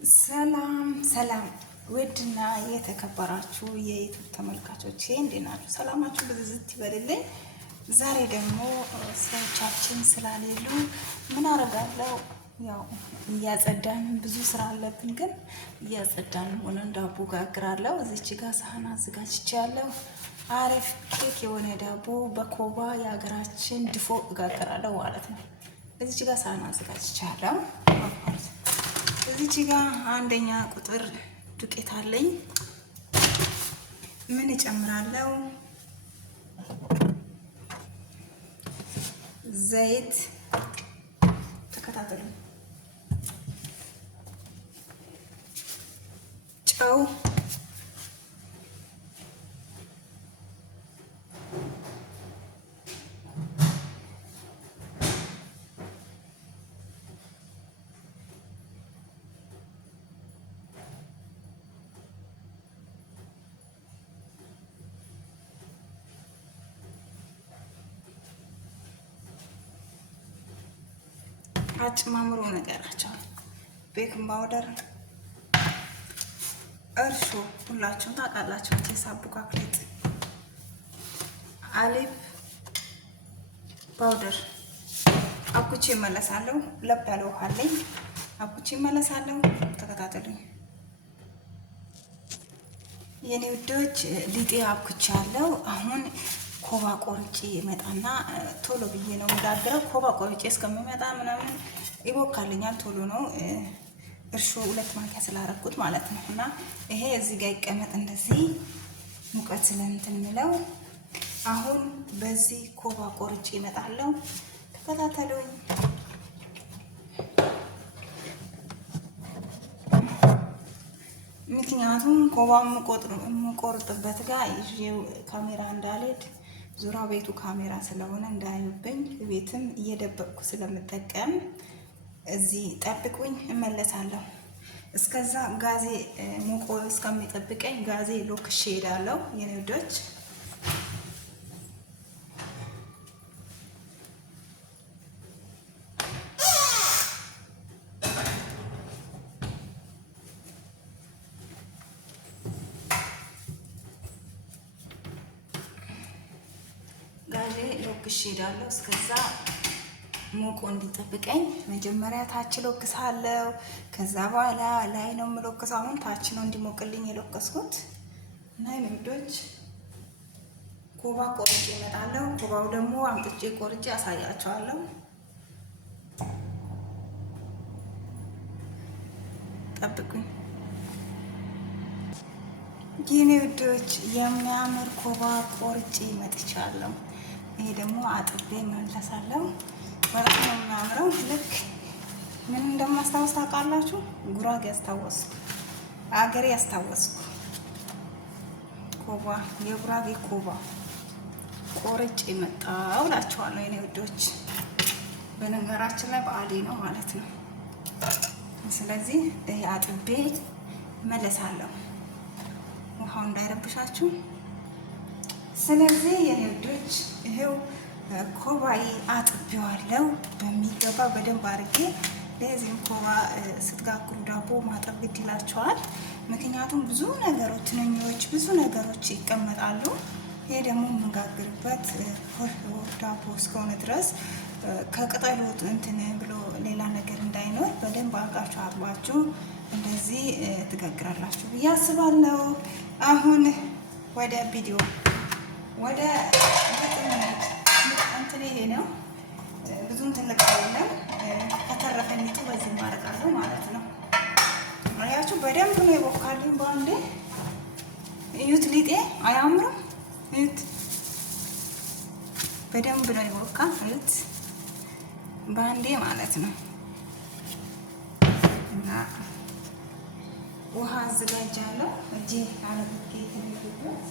ሰላም ሰላም ውድና የተከበራችሁ የዩቲዩብ ተመልካቾች እንዴት ናችሁ? ሰላማችሁ ብዝዝት ይበልልኝ። ዛሬ ደግሞ ሰዎቻችን ስላሌሉ ምን አደርጋለሁ? ያው እያጸዳን ብዙ ስራ አለብን፣ ግን እያጸዳን ሆነን ዳቦ ጋግራለሁ። እዚች ጋር ሳህን አዘጋጅቻለሁ። አሪፍ ኬክ የሆነ ዳቦ በኮባ የሀገራችን ድፎ እጋግራለሁ ማለት ነው። እዚች ጋር ሳህን አዘጋጅቻለሁ። እዚች ጋር አንደኛ ቁጥር ዱቄት አለኝ። ምን እጨምራለሁ? ዘይት፣ ተከታተሉ፣ ጨው፣ አጭማምሮ ነገራቸው፣ ቤኪንግ ፓውደር፣ እርሾ ሁላችሁም ታውቃላችሁ። ሳቡካክሌት፣ አሊፍ ፓውደር። አኩቼ እመለሳለሁ። ለብ ያለ ውሃ አለኝ። አኩቼ እመለሳለሁ። ተከታተሉኝ የኔ ውዶች። ሊጤ አኩቻለሁ። አሁን ኮባ ቆርጬ ይመጣና ቶሎ ብዬ ነው የምጋግረው። ኮባ ቆርጬ እስከሚመጣ ምናምን ይቦካልኛል። ቶሎ ነው እርሾ 2 ማንኪያ ስላረኩት ማለት ነው። እና ይሄ እዚህ ጋር ይቀመጥ እንደዚህ ሙቀት ስለእንትን የሚለው። አሁን በዚህ ኮባ ቆርጬ ይመጣለሁ። ተከታተሉኝ። ምክንያቱም ኮባ የምቆርጥበት ጋር ይዤው ካሜራ እንዳልሄድ ዙራ ቤቱ ካሜራ ስለሆነ እንዳያዩብኝ ቤትም እየደበቅኩ ስለምጠቀም እዚህ ጠብቁኝ፣ እመለሳለሁ። እስከዛ ጋዜ ሙቆ እስከሚጠብቀኝ ጋዜ ሎክሼ ሄዳለሁ የኔ ውዶች። ጋዜ ሎክሼ ሄዳለሁ። እስከዛ ሞቆ እንዲጠብቀኝ መጀመሪያ ታች ሎክሳለሁ። ከዛ በኋላ ላይ ነው የምሎክሰው። አሁን ታች ነው እንዲሞቅልኝ የሎከስኩት። እና ልምዶች ኮባ ቆርጬ እመጣለሁ። ኮባው ደግሞ አምጥቼ ቆርጬ አሳያቸዋለሁ። ጠብቁኝ የኔ ውዶች። የሚያምር ኮባ ቆርጬ መጥቻለሁ። ይሄ ደግሞ አጥቤ መለሳለሁ። በጣም ነው የሚያምረው። ልክ ምን እንደማስታወስ ታውቃላችሁ? ጉራጌ ያስታወስኩ፣ አገሬ ያስታወስኩ። ኮባ የጉራጌ ኮባ ቆርጬ መጣሁ እላችኋለሁ የኔ ውዶች። በነገራችን ላይ በዓሌ ነው ማለት ነው። ስለዚህ ይሄ አጥቤ መለሳለሁ፣ ውሃው እንዳይረብሻችሁ። ስለዚህ የኔ ውዶች ይሄው ኮባዬ አጥቤዋለሁ በሚገባ በደንብ አድርጌ። ለዚህም ኮባ ስትጋግሩ ዳቦ ማጠብ ግድ ይላቸዋል። ምክንያቱም ብዙ ነገሮች፣ ትንኞች፣ ብዙ ነገሮች ይቀመጣሉ። ይሄ ደግሞ የምንጋግርበት ዳቦ እስከሆነ ድረስ ከቅጠሉ እንትን ብሎ ሌላ ነገር እንዳይኖር በደንብ አድርጋችሁ አጥባችሁ እንደዚህ ትጋግራላችሁ ብዬ አስባለሁ። አሁን ወደ ቪዲዮ ወደ እንትን ይሄ ነው። ብዙም ትልቅ አይደለም። ከተረፈኝቱ በዚህ ማረጋለሁ ማለት ነው። አያችሁ በደንብ ነው የቦካልኝ በአንዴ። እዩት፣ ሊጤ አያምርም? እዩት፣ በደንብ ነው የቦካ። እዩት፣ በአንዴ ማለት ነው። እና ውሃ አዘጋጃለሁ እጄ አረብኬ ትልቁበት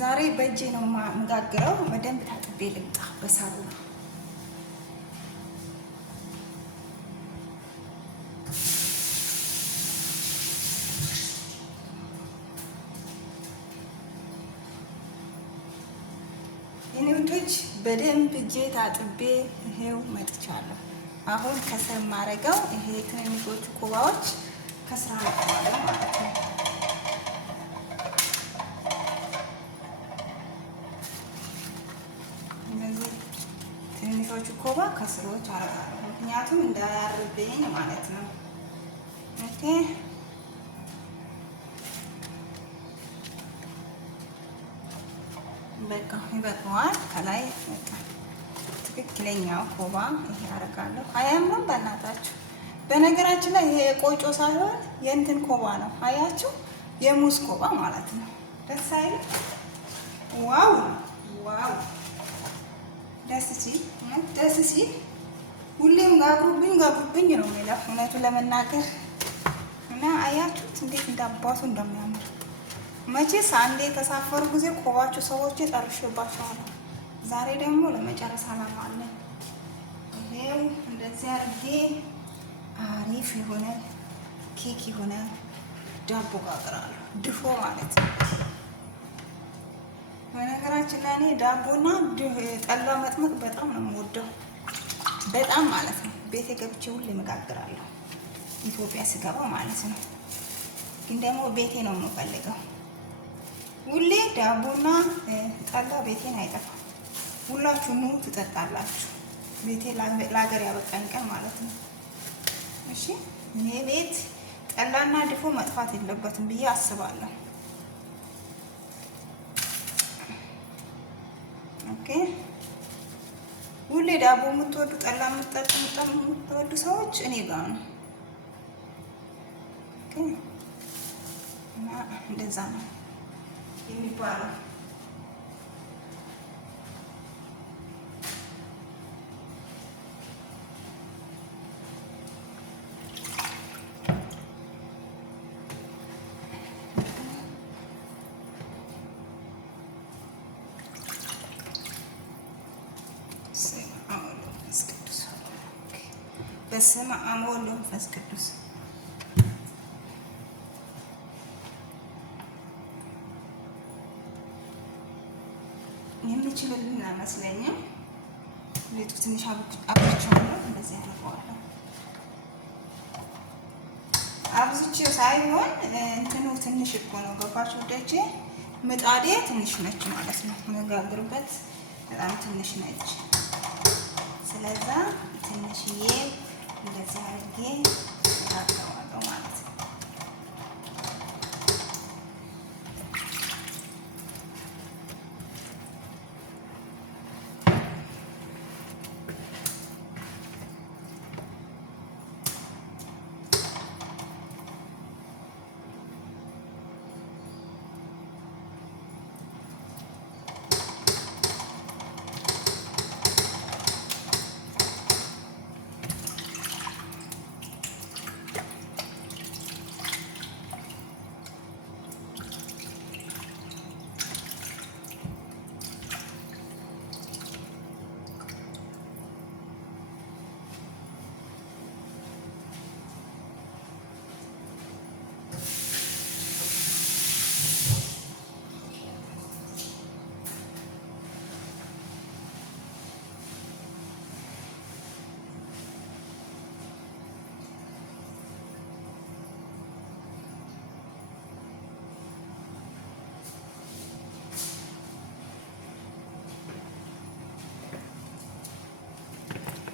ዛሬ በእጄ ነው የምጋግረው። በደንብ ታጥቤ ልምጣ በሳሙና። የኔ ውዶች በደንብ እጄ ታጥቤ ይሄው መጥቻለሁ። አሁን ከስር የማደርገው ይሄ ትንንሾቹ ኮባዎች ከስራ መጥተዋል ማለት ነው። እነዚህ ትንንሾቹ ኮባ ከስሮች አደርጋለሁ፣ ምክንያቱም እንዳያርብኝ ማለት ነው። ኦኬ በቃ ይበቃዋል። ከላይ ትክክለኛው ኮባ ይሄ አደርጋለሁ። አያምርም? በእናታችሁ በነገራችን ላይ ይሄ የቆጮ ሳይሆን የእንትን ኮባ ነው። አያችሁ? የሙዝ ኮባ ማለት ነው። ደስ አይልም? ዋው ዋው! ደስ ሲል ደስ ሲል ሁሌም ጋብሩብኝ ነው የሚለው እውነቱን ለመናገር እና አያችሁት እንዴት እንዳባቱ እንደሚያምር። መቼስ አንዴ የተሳፈሩ ጊዜ ኮባችሁ ሰዎች ጠርሽባቸዋለሁ። ዛሬ ደግሞ ለመጨረስ አላማ አለን። ይሄው እንደዚህ አድርጌ አሪፍ የሆነ ኬክ የሆነ ዳቦ ጋግራለሁ። ድፎ ማለት ነው። በነገራችን ላይ እኔ ዳቦና ጠላ መጥመቅ በጣም ነው የምወደው፣ በጣም ማለት ነው። ቤቴ ገብቼ ሁሌ መጋግራለሁ፣ ኢትዮጵያ ስገባ ማለት ነው። ግን ደግሞ ቤቴ ነው የምፈልገው። ሁሌ ዳቦና ጠላ ቤቴን አይጠፋም። ሁላችሁ ኑ ትጠጣላችሁ። ቤቴ ለሀገር ያበቃኝ ቀን ማለት ነው። እሺ እኔ ቤት ጠላና ድፎ መጥፋት የለበትም ብዬ አስባለሁ። ኦኬ ሁሌ ዳቦ የምትወዱ ጠላ የምትወዱ ሰዎች እኔ ጋር ነው። ኦኬ እና እንደዛ ነው የሚባለው። በስመ አብ ወወልድ ወመንፈስ ቅዱስ። የሚችልልን አይመስለኝም። ሊጡ ትንሽ አብዝቼዋለሁ። እንደዚህ አደርገዋለሁ። አብዝቼው ሳይሆን እንትኑ ትንሽ እኮ ነው። ገባችሁ ወዳጄ? ምጣዴ ትንሽ ነች ማለት ነው። መጋግርበት በጣም ትንሽ ነች። ስለዛ ትንሽዬ እንደዚህ አድርጌ እጋግረዋለሁ ማለት ነው።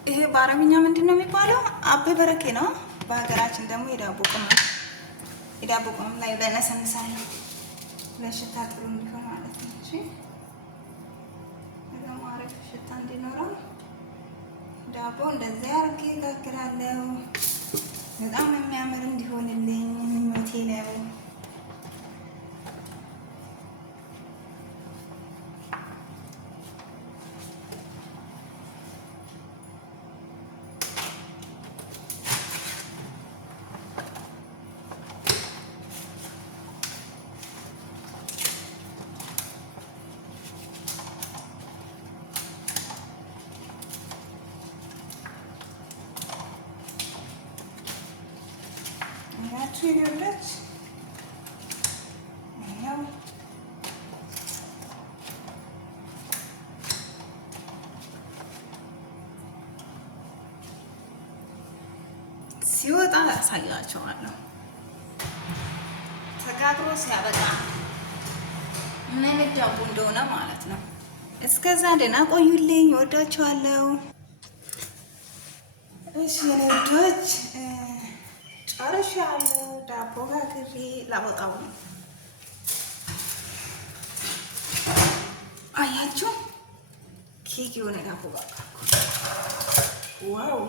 ይሄ በአረብኛ ምንድን ነው የሚባለው? አቤ በረኬ ነው። በሀገራችን ደግሞ የዳቦ ቅመም ላይ በነሰንሳለሁ ለሽታ ጥሩ እንዲሆን ማለት ነው። እሺ ደግሞ አሪፍ ሽታ እንዲኖረው ዳቦ እንደዚህ አድርጌ እጋግራለሁ። በጣም የሚያምር እንዲሆንልኝ ምኞቴ ነው። ይኸውልሽ ያው ሲወጣ ያሳያቸዋለሁ። ተጋግሮ ሲያበቃ ምን ዳቦ እንደሆነ ማለት ነው። እስከዛ ደህና ቆዩልኝ። እወዳችኋለሁ። እሺ የኔ ልጆች ጨርሻለሁ። ዳቦ ጋግሬ ላወጣው ነው። አያችሁ ኬክ የሆነ ዳቦ ጋጋርኩ። ዋው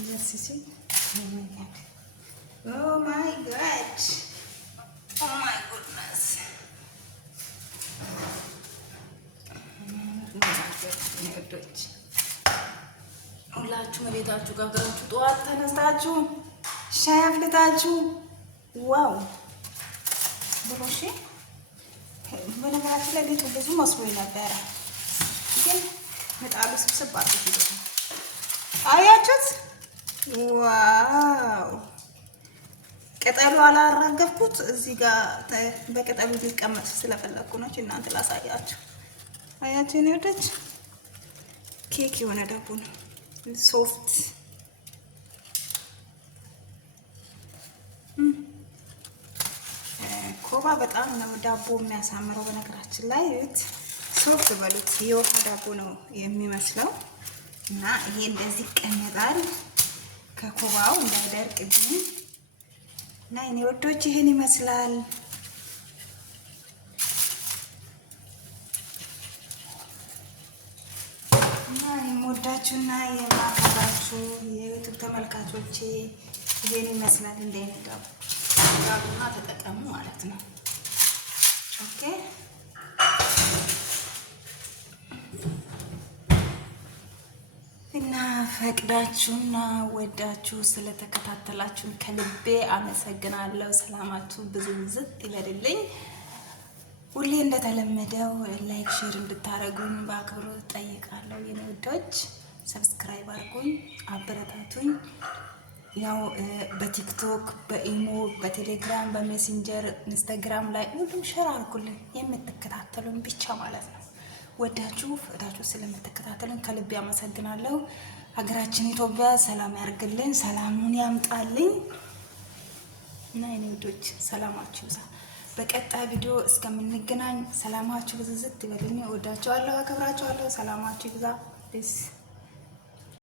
Yes, you see? Oh my god. Oh my god. Oh my goodness. ሁላችሁ መቤታችሁ ጋግራችሁ ጠዋት ተነስታችሁ ሻይ አፍልታችሁ ዋው ብሮሽ። በነገራችን ላይ ቤቱ ብዙ መስሎኝ ነበረ፣ ግን ምጣዱ ስብስብ አጥቶ አያችሁት? ዋው ቅጠሉ አላራገፍኩት እዚህ ጋር በቅጠሉ ሊቀመጥ ስለፈለኩ ነው። እናንተ ላሳያችሁ። አያችሁ ነው ወደች ኬክ የሆነ ዳቦ ነው። ሶፍት ኮባ በጣም ነው ዳቦ የሚያሳምረው። በነገራችን ላይ ሶፍት በሉት የወፍ ዳቦ ነው የሚመስለው እና ይሄ እንደዚህ ይቀመጣል ከኮባው እንዳይደርቅብኝ እና የኔ ወዶች ይሄን ይመስላል። እና የምወዳችሁና የማከብራችሁ የዩቲዩብ ተመልካቾቼ ይሄን ይመስላል። እንደዚህ ዳቦና ተጠቀሙ ማለት ነው። ኦኬ እና ፈቅዳችሁና ወዳችሁ ስለተከታተላችሁን ከልቤ አመሰግናለሁ። ሰላማችሁ ብዙ ዝጥ ይበልልኝ። ሁሌ እንደተለመደው ላይክ ሼር እንድታረጉኝ በአክብሮት ጠይቃለሁ። የኔ ውዶች ሰብስክራይብ አድርጉኝ፣ አበረታቱኝ። ያው በቲክቶክ፣ በኢሞ፣ በቴሌግራም፣ በሜሴንጀር፣ ኢንስታግራም ላይ ሁሉም ሼር አድርጉልኝ የምትከታተሉን ብቻ ማለት ነው። ወዳችሁ ፈቅዳችሁ ስለምትከታተሉን ከልቤ አመሰግናለሁ። ሀገራችን ኢትዮጵያ ሰላም ያርግልን፣ ሰላሙን ያምጣልኝ እና የኔ ውዶች ሰላማችሁ ይብዛ። በቀጣይ ቪዲዮ እስከምንገናኝ ሰላማችሁ ብዝዝት ይበልኝ። ወዳችኋለሁ፣ አከብራችኋለሁ። ሰላማችሁ ይብዛ።